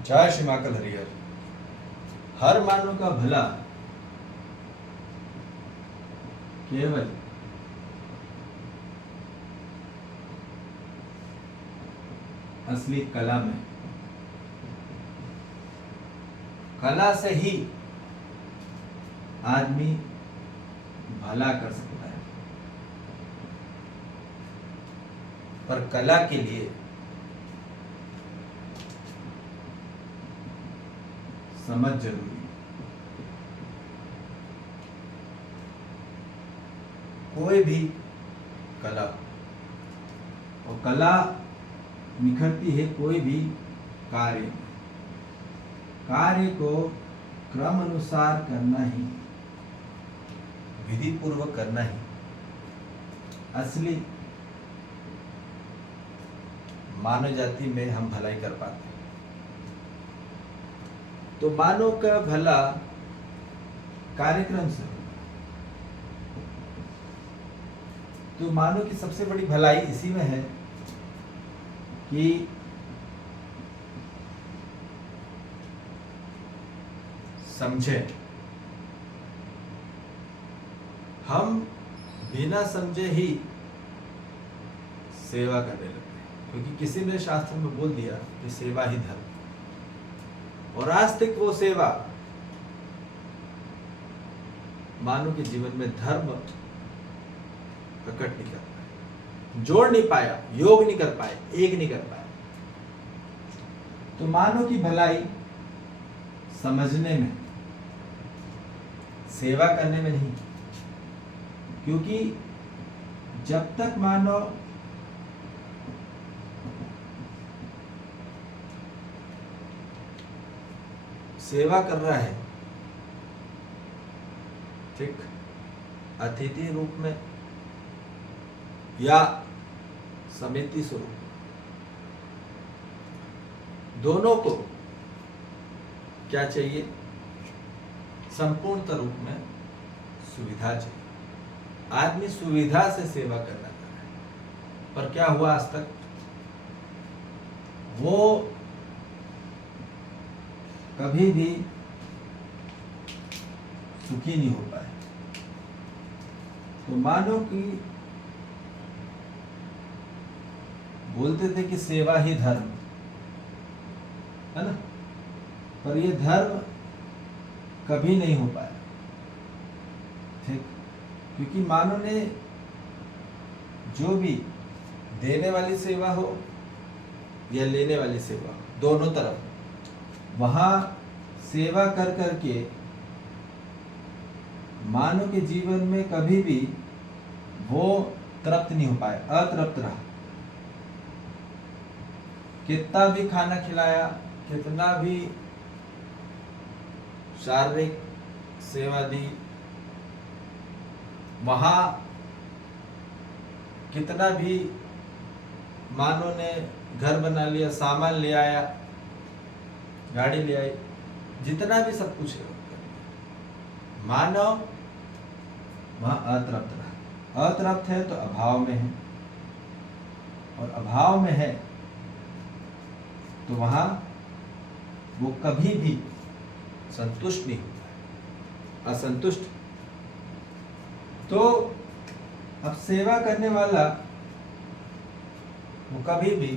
जय श्री महाकाल हरिहर। हर मानव का भला केवल असली कला में, कला से ही आदमी भला कर सकता है। पर कला के लिए समझ जरूरी है। कोई भी कला, और कला निखरती है कोई भी कार्य को क्रम अनुसार करना ही, विधि पूर्वक करना ही असली मानव जाति में हम भलाई कर पाते हैं। तो मानव का भला कार्यक्रम से, तो मानव की सबसे बड़ी भलाई इसी में है कि समझे। हम बिना समझे ही सेवा करने लगते हैं, क्योंकि किसी ने शास्त्र में बोल दिया कि सेवा ही धर्म, और आज तक वो सेवा मानव के जीवन में धर्म प्रकट नहीं कर पाया, जोड़ नहीं पाया, योग नहीं कर पाए, एक नहीं कर पाया। तो मानव की भलाई समझने में, सेवा करने में नहीं, क्योंकि जब तक मानव सेवा कर रहा है, ठीक, अतिथि रूप में या समिति स्वरूप, दोनों को क्या चाहिए? संपूर्ण रूप में सुविधा चाहिए। आदमी सुविधा से सेवा करना चाह रहा है, पर क्या हुआ आज तक? वो कभी भी सुखी नहीं हो पाए। तो मानव की बोलते थे कि सेवा ही धर्म है ना, पर ये धर्म कभी नहीं हो पाया, ठीक, क्योंकि मानव ने जो भी देने वाली सेवा हो या लेने वाली सेवा हो, दोनों तरफ वहां सेवा कर करके मानव के जीवन में कभी भी वो तृप्त नहीं हो पाया, अतृप्त रहा। कितना भी खाना खिलाया, कितना भी शारीरिक सेवा दी, वहां कितना भी मानव ने घर बना लिया, सामान ले आया, गाड़ी ले आई, जितना भी सब कुछ है, मानव वहां अतृप्त रहा। अतृप्त है तो अभाव में है, और अभाव में है तो वहां वो कभी भी संतुष्ट नहीं होता, असंतुष्ट। तो अब सेवा करने वाला वो कभी भी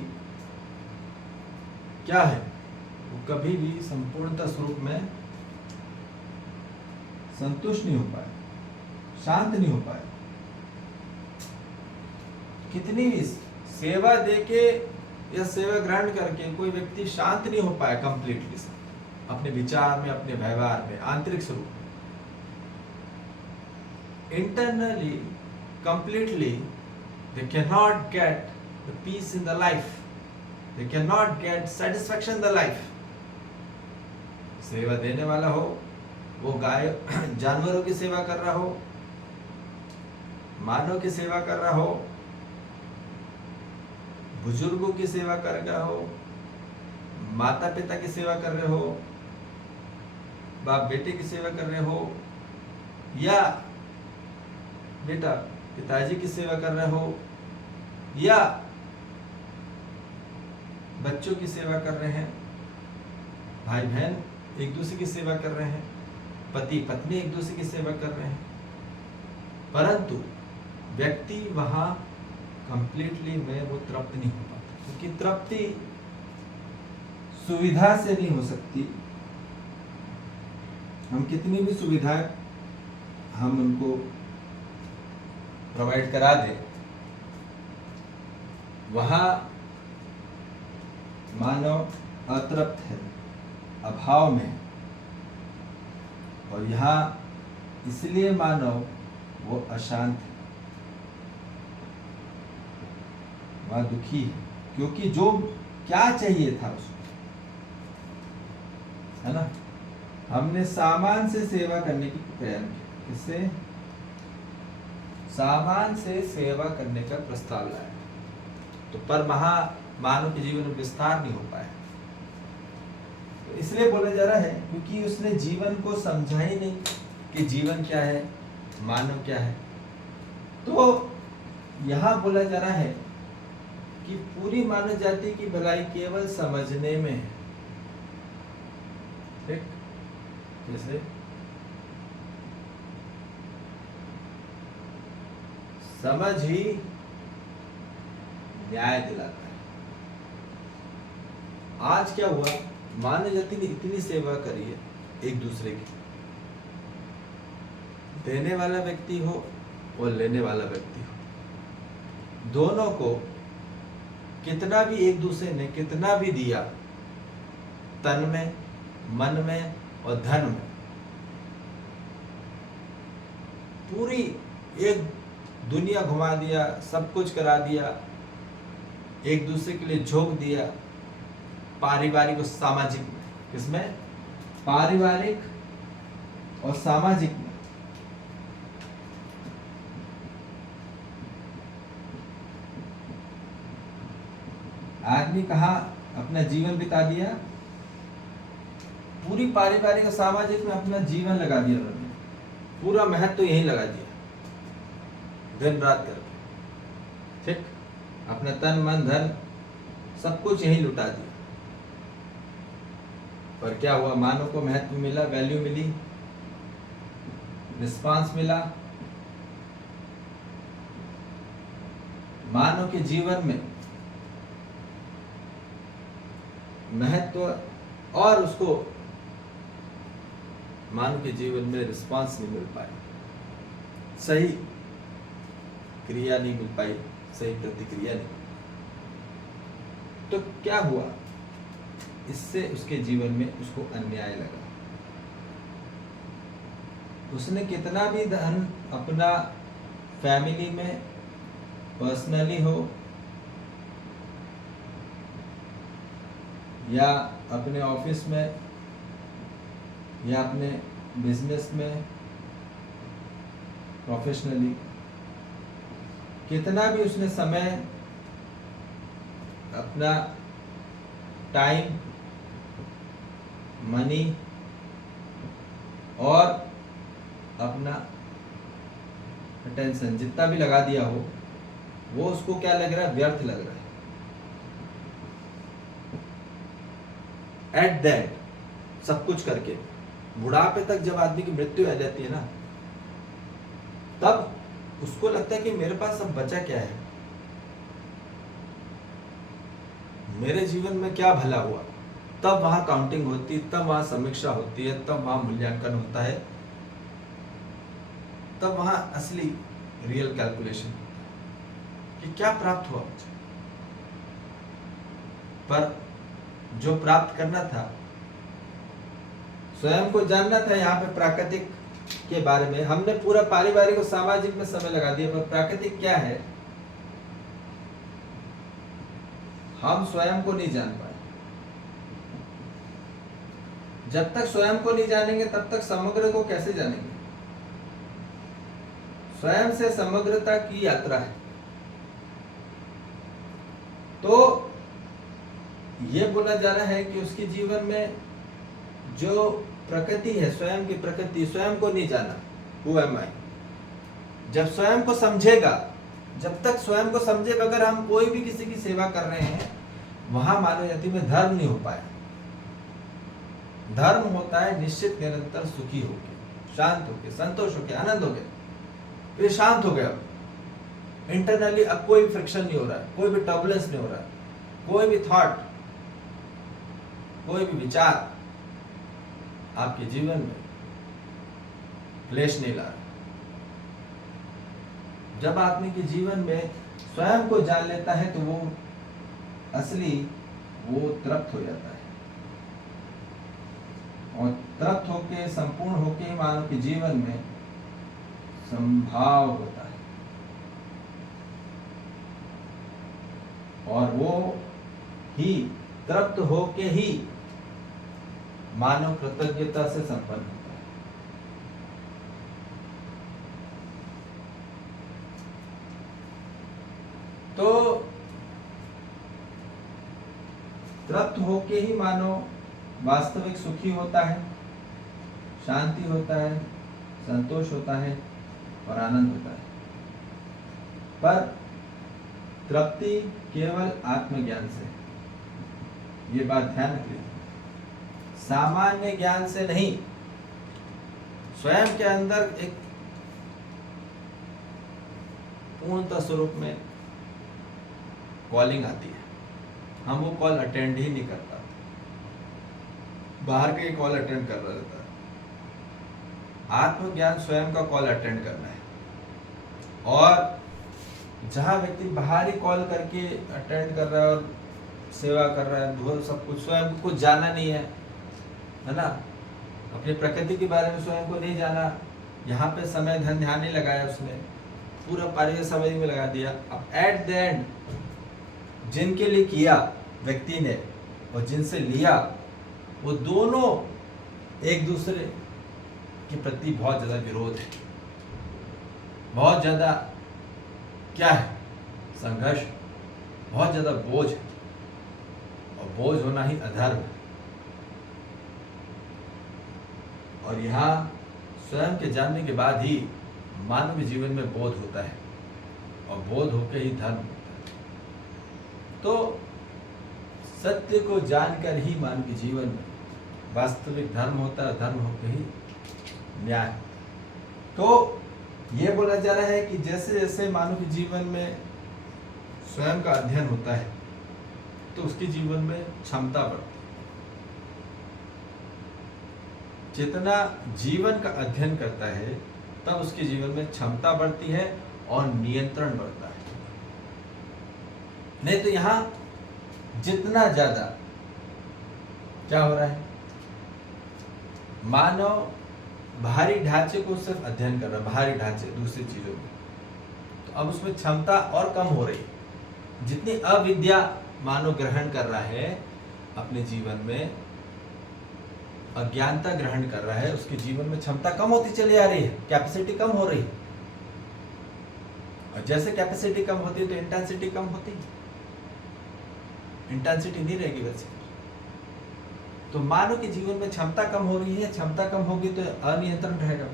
क्या है? वो कभी भी संपूर्णता स्वरूप में संतुष्ट नहीं हो पाया, शांत नहीं हो पाया। कितनी भी सेवा देके या सेवा ग्रहण करके कोई व्यक्ति शांत नहीं हो पाया कंप्लीटली, अपने विचार में, अपने व्यवहार में, आंतरिक स्वरूप में। Internally completely they cannot get the peace in the life, they cannot get satisfaction in the life। सेवा देने वाला हो, वो गाय जानवरों की सेवा कर रहा हो, मानव की सेवा कर रहा हो, बुजुर्गों की सेवा कर रहा हो, माता पिता की सेवा कर रहे हो, बाप बेटे की सेवा कर रहे हो, या बेटा पिताजी की सेवा कर रहे हो, या बच्चों की सेवा कर रहे हैं, भाई बहन एक दूसरे की सेवा कर रहे हैं, पति पत्नी एक दूसरे की सेवा कर रहे हैं, परंतु व्यक्ति वहां कंप्लीटली में वो तृप्त नहीं हो पाता, क्योंकि तृप्ति सुविधा से नहीं हो सकती। हम कितनी भी सुविधाएं हम उनको प्रोवाइड करा दें, वहां मानव अतृप्त है, अभाव में है। और यहाँ इसलिए मानव वो अशांत है, वह दुखी है, क्योंकि जो क्या चाहिए था उसको, है ना, हमने सामान से सेवा करने की प्रयास किया। किससे? सामान से सेवा करने का प्रस्ताव लाया, तो पर मानव के जीवन में विस्तार नहीं हो पाया। तो इसलिए बोला जा रहा है क्योंकि उसने जीवन को समझा ही नहीं कि जीवन क्या है, मानव क्या है। तो यहाँ बोला जा रहा है कि पूरी मानव जाति की भलाई केवल समझने में है। ठीक, जैसे समझ ही न्याय दिलाता है। आज क्या हुआ, मानव जाति ने इतनी सेवा करी है एक दूसरे की, देने वाला व्यक्ति हो और लेने वाला व्यक्ति हो, दोनों को कितना भी एक दूसरे ने कितना भी दिया, तन में, मन में और धन में, पूरी एक दुनिया घुमा दिया, सब कुछ करा दिया, एक दूसरे के लिए झोंक दिया, पारिवारिक और सामाजिक में। किसमें? पारिवारिक और सामाजिक में। आदमी कहाँ अपना जीवन बिता दिया? पूरी पारिवारिक और सामाजिक में अपना जीवन लगा दिया उन्होंने, पूरा महत्व तो यही लगा दिया, दिन रात करके। ठीक, अपना तन मन धन सब कुछ यही लुटा दिया। पर क्या हुआ, मानव को महत्व मिला, वैल्यू मिली, रिस्पांस मिला। मानव के जीवन में महत्व और उसको मानव के जीवन में रिस्पांस नहीं मिल पाया, सही क्रिया नहीं मिल पाई, सही प्रतिक्रिया नहीं। तो क्या हुआ, इससे उसके जीवन में उसको अन्याय लगा। उसने कितना भी धन अपना फैमिली में पर्सनली हो या अपने ऑफिस में या अपने बिजनेस में प्रोफेशनली, कितना भी उसने समय, अपना टाइम, मनी और अपना अटेंशन जितना भी लगा दिया हो, वो उसको क्या लग रहा है, व्यर्थ लग रहा है। एट दैट सब कुछ करके बुढ़ापे तक जब आदमी की मृत्यु आ जाती है ना, तब उसको लगता है कि मेरे पास अब बचा क्या है, मेरे जीवन में क्या भला हुआ। तब वहां काउंटिंग होती, तब वहां समीक्षा होती है, तब वहां मूल्यांकन होता है, तब वहां असली रियल कैलकुलेशन होता है कि क्या प्राप्त हुआ मुझे। पर जो प्राप्त करना था, स्वयं को जानना था। यहाँ पे प्राकृतिक के बारे में हमने पूरा पारिवारिक और सामाजिक में समय लगा दिया, पर प्राकृतिक क्या है हम स्वयं को नहीं जान पाए। जब तक स्वयं को नहीं जानेंगे तब तक समग्र को कैसे जानेंगे। स्वयं से समग्रता की यात्रा है। तो ये बोला जा रहा है कि उसके जीवन में जो प्रकृति है, स्वयं की प्रकृति, स्वयं को नहीं जाना, हु एम आई। जब स्वयं को समझेगा, जब तक स्वयं को समझेगा, अगर हम कोई भी किसी की सेवा कर रहे हैं, वहां मानव जाति में धर्म नहीं हो पाया। धर्म होता है निश्चित निरंतर सुखी होके, शांत होके, संतोष होके, आनंद हो गया, फिर शांत हो गया, इंटरनली अब कोई फ्रिक्शन नहीं हो रहा है, कोई भी टर्बुलेंस नहीं हो रहा है, कोई भी थॉट, कोई भी विचार आपके जीवन में क्लेश नहीं ला रहा। जब आदमी के जीवन में स्वयं को जान लेता है तो वो असली वो तृप्त हो जाता है, और तृप्त होके, संपूर्ण होके ही मानव के जीवन में संभाव होता है, और वो ही तृप्त होके ही मानव कृतज्ञता से संपन्न होता है। तो तृप्त होके ही मानव वास्तविक सुखी होता है, शांति होता है, संतोष होता है और आनंद होता है। पर तृप्ति केवल आत्मज्ञान से, ये बात ध्यान रखिए, सामान्य ज्ञान से नहीं। स्वयं के अंदर एक पूर्णतः स्वरूप में कॉलिंग आती है, हम वो कॉल अटेंड ही नहीं करता, बाहर के कॉल अटेंड कर रहा रहता है। आत्मज्ञान स्वयं का कॉल अटेंड करना है, और जहां व्यक्ति बाहरी कॉल करके अटेंड कर रहा है और सेवा कर रहा है, वो सब कुछ स्वयं को कुछ जाना नहीं है ना, अपनी प्रकृति के बारे में स्वयं को नहीं जाना, यहाँ पे समय धन ध्यान नहीं लगाया, उसने पूरा पारिवारिक समय में लगा दिया। अब एट द एंड जिनके लिए किया व्यक्ति ने और जिनसे लिया, वो दोनों एक दूसरे के प्रति बहुत ज्यादा विरोध है, बहुत ज्यादा क्या है, संघर्ष, बहुत ज्यादा बोझ है, और बोझ होना ही अधर्म है। और यहाँ स्वयं के जानने के बाद ही मानव के जीवन में बोध होता है, और बोध होकर ही धर्म होता है। तो सत्य को जानकर ही मानव के जीवन में वास्तविक धर्म होता है, धर्म होकर ही न्याय। तो ये बोला जा रहा है कि जैसे जैसे मानव के जीवन में स्वयं का अध्ययन होता है तो उसके जीवन में क्षमता बढ़ती है। जितना जीवन का अध्ययन करता है तब उसके जीवन में क्षमता बढ़ती है और नियंत्रण बढ़ता है। नहीं तो यहां जितना ज्यादा क्या हो रहा है, मानव बाहरी ढांचे को सिर्फ अध्ययन कर रहा है, बाहरी ढांचे दूसरी चीजों में, तो अब उसमें क्षमता और कम हो रही है। जितनी अविद्या मानव ग्रहण कर रहा है अपने जीवन में, अज्ञानता ग्रहण कर रहा है, उसके जीवन में क्षमता कम होती चली आ रही है, कैपेसिटी कम हो रही है। और जैसे कैपेसिटी कम होती है तो इंटेंसिटी कम होती है, इंटेंसिटी नहीं रहेगी वैसे। तो मानव के जीवन में क्षमता कम हो रही है, क्षमता कम होगी तो अनियंत्रण रहेगा,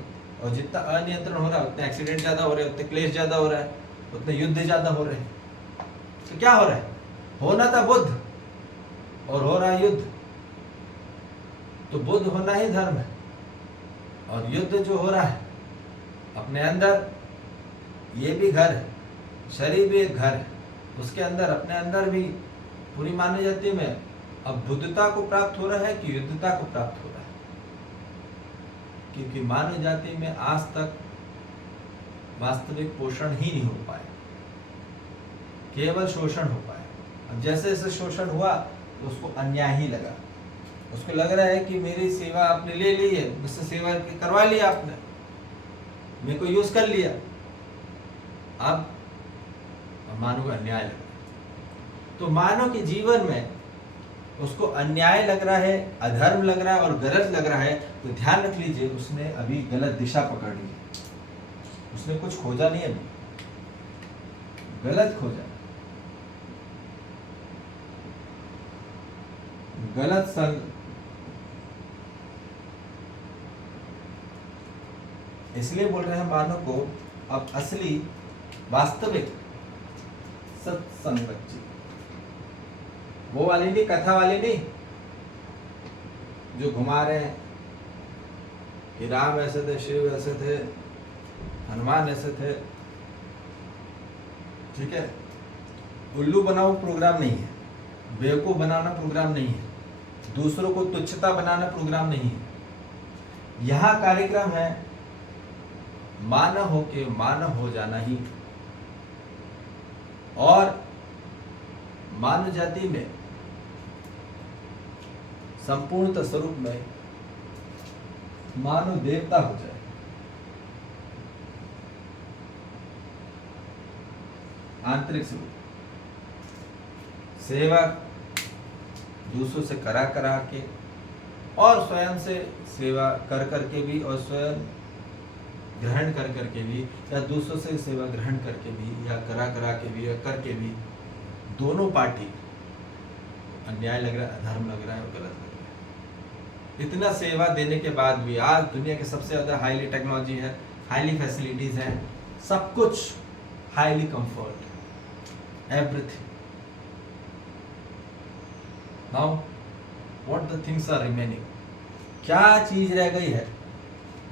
और जितना अनियंत्रण हो रहा है उतने एक्सीडेंट ज्यादा हो रहे हैं, उतने क्लेश ज्यादा हो रहा है, उतने युद्ध ज्यादा हो रहे हैं। तो क्या हो रहा है, होना था बुद्ध और हो रहा है युद्ध। तो बुद्ध होना ही धर्म है, और युद्ध जो हो रहा है अपने अंदर, ये भी घर है, शरीर भी एक घर है, उसके अंदर अपने अंदर भी पूरी मानव जाति में अब बुद्धता को प्राप्त हो रहा है कि युद्धता को प्राप्त हो रहा है। क्योंकि मानव जाति में आज तक वास्तविक पोषण ही नहीं हो पाया, केवल शोषण हो पाया। अब जैसे जैसे शोषण हुआ तो उसको अन्याय ही लगा, उसको लग रहा है कि मेरी सेवा आपने ले ली है, मुझसे सेवा करवा लिया आपने, मेरे को यूज कर लिया, अब मानव को अन्याय लगा। तो मानव के जीवन में उसको अन्याय लग रहा है, अधर्म लग रहा है और गलत लग रहा है, तो ध्यान रख लीजिए उसने अभी गलत दिशा पकड़ ली है, उसने कुछ खोजा नहीं, अभी गलत खोजा, गलत संग। इसलिए बोल रहे हैं मानव को अब असली वास्तविक सत्संगत, वो वाली नहीं, कथा वाली नहीं, जो घुमा रहे हैं कि राम ऐसे थे, शिव ऐसे थे, हनुमान ऐसे थे, ठीक है, उल्लू बनाओ प्रोग्राम नहीं है, बेवकूफ बनाना प्रोग्राम नहीं है, दूसरों को तुच्छता बनाना प्रोग्राम नहीं है। यहां कार्यक्रम है मानव होके मानव हो जाना ही, और मानव जाति में संपूर्णता स्वरूप में मानव देवता हो जाए। आंतरिक स्वरूप सेवा दूसरों से करा करा के और स्वयं से सेवा कर करके भी, और स्वयं ग्रहण कर करके भी, या दूसरों से सेवा ग्रहण करके भी, या करा करा के भी, या करके भी, दोनों पार्टी अन्याय लग रहा है, अधर्म लग रहा है और गलत लग रहा है। इतना सेवा देने के बाद भी आज दुनिया के सबसे ज्यादा हाईली टेक्नोलॉजी है, हाईली फैसिलिटीज हैं, सब कुछ highly comfort, everything. Now what the things are remaining? क्या चीज रह गई है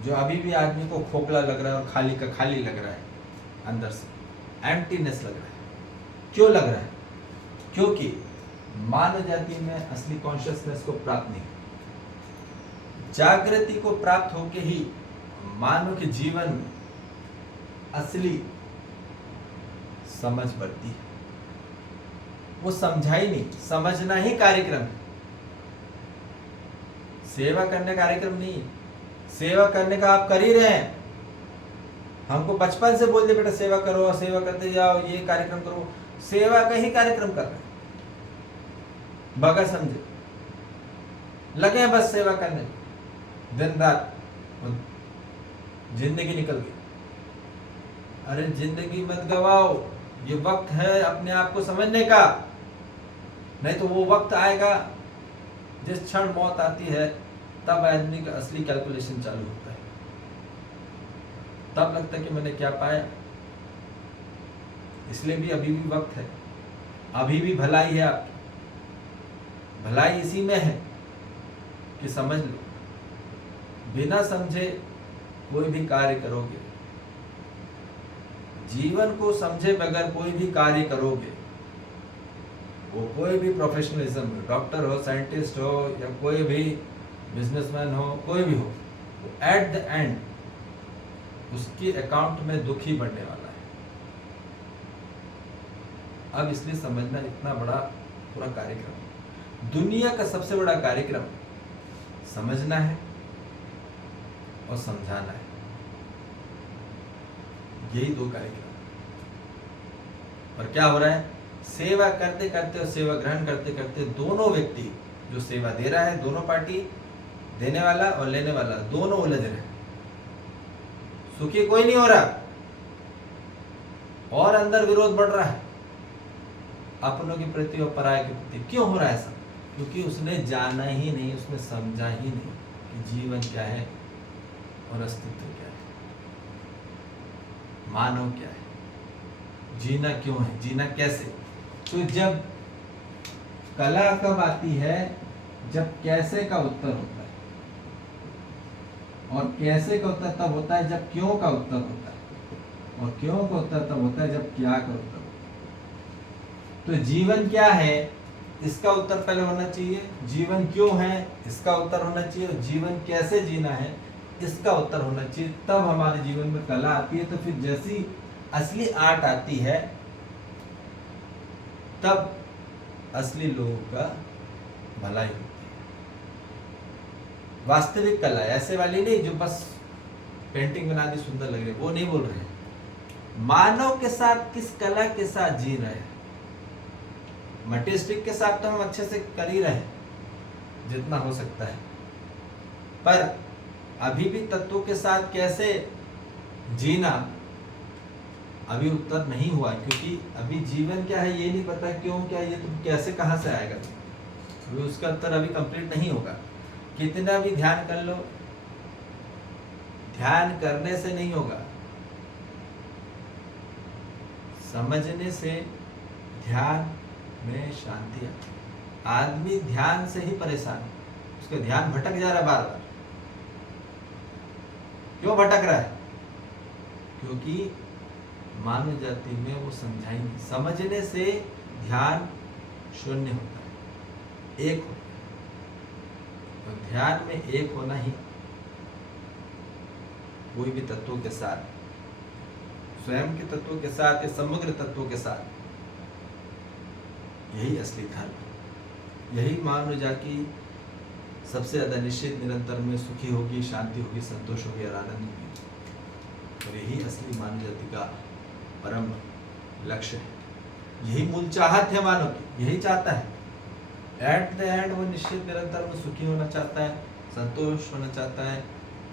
जो अभी भी आदमी को खोखला लग रहा है और खाली का खाली लग रहा है, अंदर से एम्प्टीनेस लग रहा है। क्यों लग रहा है? क्योंकि मानव जाति में असली कॉन्शियसनेस को प्राप्त नहीं, जागृति को प्राप्त होके ही मानव के जीवन में असली समझ बढ़ती है। वो समझा ही नहीं, समझना ही कार्यक्रम है, सेवा करने का कार्यक्रम नहीं। सेवा करने का आप कर ही रहे हैं, हमको बचपन से बोलते बेटा सेवा करो और सेवा करते जाओ, ये कार्यक्रम करो, सेवा का ही कार्यक्रम कर रहे हैं, बगैर समझे लगे हैं बस सेवा करने, दिन रात जिंदगी निकल गई। अरे जिंदगी मत गवाओ, ये वक्त है अपने आप को समझने का, नहीं तो वो वक्त आएगा जिस क्षण मौत आती है तब आदमी का असली कैलकुलेशन चालू होता है, तब लगता है कि मैंने क्या पाया। इसलिए भी अभी भी वक्त है, अभी भी भलाई है आपकी, भलाई इसी में है कि समझ लो। बिना समझे कोई भी कार्य करोगे, जीवन को समझे बगैर कोई भी कार्य करोगे, वो कोई भी प्रोफेशनलिज्म हो, डॉक्टर हो, साइंटिस्ट हो, या कोई भी बिजनेसमैन हो, कोई भी हो, एट द एंड उसके अकाउंट में दुख ही बढ़ने वाला है। अब इसलिए समझना इतना बड़ा पूरा कार्यक्रम, दुनिया का सबसे बड़ा कार्यक्रम समझना है और समझाना है, यही दो कार्यक्रम। और क्या हो रहा है? सेवा करते करते और सेवा ग्रहण करते करते दोनों व्यक्ति, जो सेवा दे रहा है, दोनों पार्टी, देने वाला और लेने वाला, दोनों उलझ रहे हैं, सुखी कोई नहीं हो रहा, और अंदर विरोध बढ़ रहा है अपनों के प्रति और पराये के प्रति। क्यों हो रहा है ऐसा? क्योंकि उसने जाना ही नहीं, उसने समझा ही नहीं कि जीवन क्या है और अस्तित्व क्या है, मानव क्या है, जीना क्यों है, जीना कैसे। तो जब कला कब आती है? जब कैसे का उत्तर होता है, और कैसे का उत्तर तब होता है जब क्यों का उत्तर होता है, और क्यों का उत्तर तब होता है जब क्या का उत्तर होता है। तो जीवन क्या है इसका उत्तर पहले होना चाहिए, जीवन क्यों है इसका उत्तर होना चाहिए, और जीवन कैसे जीना है इसका उत्तर होना चाहिए, तब हमारे जीवन में कला आती है। तो फिर जैसी असली आर्ट आती है तब असली लोगों का भलाई होती है। वास्तविक कला ऐसे वाली नहीं जो बस पेंटिंग बना दी सुंदर लग रही, वो नहीं बोल रहे हैं। मानव के साथ किस कला के साथ जी रहे हैं। मटेरियलिस्टिक के साथ तो हम अच्छे से कर ही रहे हैं जितना हो सकता है, पर अभी भी तत्वों के साथ कैसे जीना अभी उत्तर नहीं हुआ, क्योंकि अभी जीवन क्या है ये नहीं पता, क्यों क्या ये तो कैसे कहां से आएगा, अभी उसका उत्तर अभी कंप्लीट नहीं होगा। कितना भी ध्यान कर लो, ध्यान करने से नहीं होगा, समझने से ध्यान में शांति आती। आदमी ध्यान से ही परेशान है, उसका ध्यान भटक जा रहा है बार बार। क्यों भटक रहा है? क्योंकि मानव जाति में वो समझाई नहीं। समझने से ध्यान शून्य होता है, एक होता है। तो ध्यान में एक होना ही कोई भी तत्वों के साथ, स्वयं के तत्वों के साथ या समग्र तत्वों के साथ, यही असली धर्म। यही मानव जाति सबसे ज्यादा निश्चित निरंतर में सुखी होगी, शांति होगी, संतोष होगी और आनंद होगी। और यही असली मानव जाति का परम लक्ष्य है। यही मूल चाहत है मानव की, यही चाहता है। एट द एंड वो निश्चित निरंतर में सुखी होना चाहता है, संतोष होना चाहता है,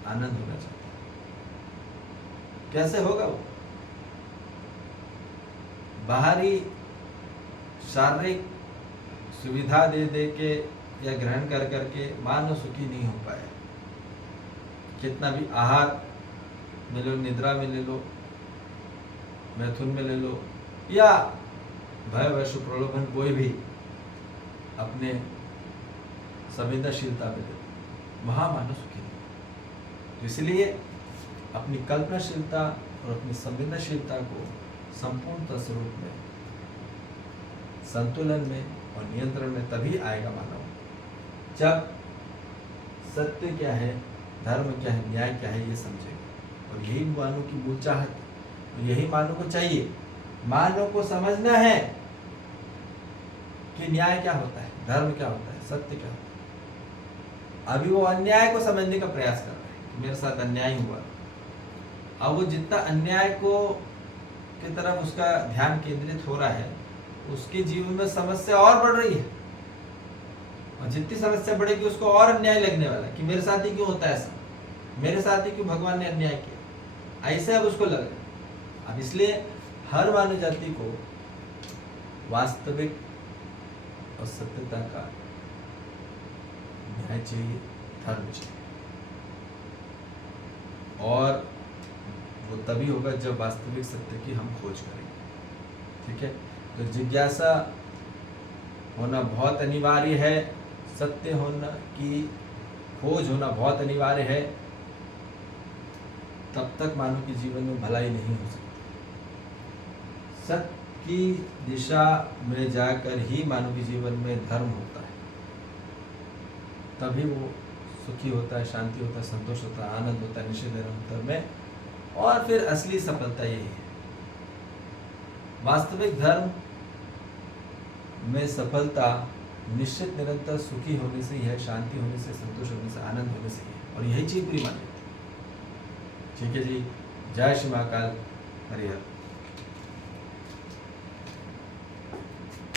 आनंद होना चाहता है। कैसे होगा वो? बाहरी शारीरिक सुविधा दे दे के या ग्रहण कर करके मानव सुखी नहीं हो पाया। कितना भी आहार में लो, निद्रा में ले लो, मैथुन में ले लो, या भय वैश्व प्रलोभन कोई भी अपने संवेदनशीलता में ले लो, वहाँ मानव सुखी नहीं। तो इसलिए अपनी कल्पनाशीलता और अपनी संवेदनशीलता को संपूर्ण स्वरूप में, संतुलन में और नियंत्रण में तभी आएगा मानव जब सत्य क्या है, धर्म क्या है, न्याय क्या है, ये समझेगा। और यही मानव की मूल चाहत है, और यही मानव को चाहिए। मानव को समझना है कि न्याय क्या होता है, धर्म क्या होता है, सत्य क्या होता है। अभी वो अन्याय को समझने का प्रयास कर रहा है कि मेरे साथ अन्याय हुआ। अब वो जितना अन्याय को की तरफ उसका ध्यान केंद्रित हो रहा है, उसके जीवन में समस्या और बढ़ रही है। और जितनी समस्या बढ़ेगी उसको और अन्याय लगने वाला है कि मेरे साथ ही क्यों होता है ऐसा, मेरे साथ ही क्यों भगवान ने अन्याय किया, ऐसे अब उसको लग रहा है। अब इसलिए हर मानव जाति को वास्तविक और सत्यता का न्याय चाहिए, धर्म चाहिए। और वो तभी होगा जब वास्तविक सत्य की हम खोज करेंगे। ठीक है, तो जिज्ञासा होना बहुत अनिवार्य है, सत्य होना की खोज होना बहुत अनिवार्य है। तब तक मानव के जीवन में भलाई नहीं हो सकती। सत्य की दिशा में जाकर ही मानव के जीवन में धर्म होता है, तभी वो सुखी होता है, शांति होता है, संतोष होता है, आनंद होता है, निश्चित निरंतर में। और फिर असली सफलता यही है। वास्तविक धर्म में सफलता निश्चित निरंतर सुखी होने से ही है, शांति होने से, संतोष होने से, आनंद होने से ही है। और यही चीज पूरी मान्यता। ठीक है जी, जय श्री महाकाल, हरिहर।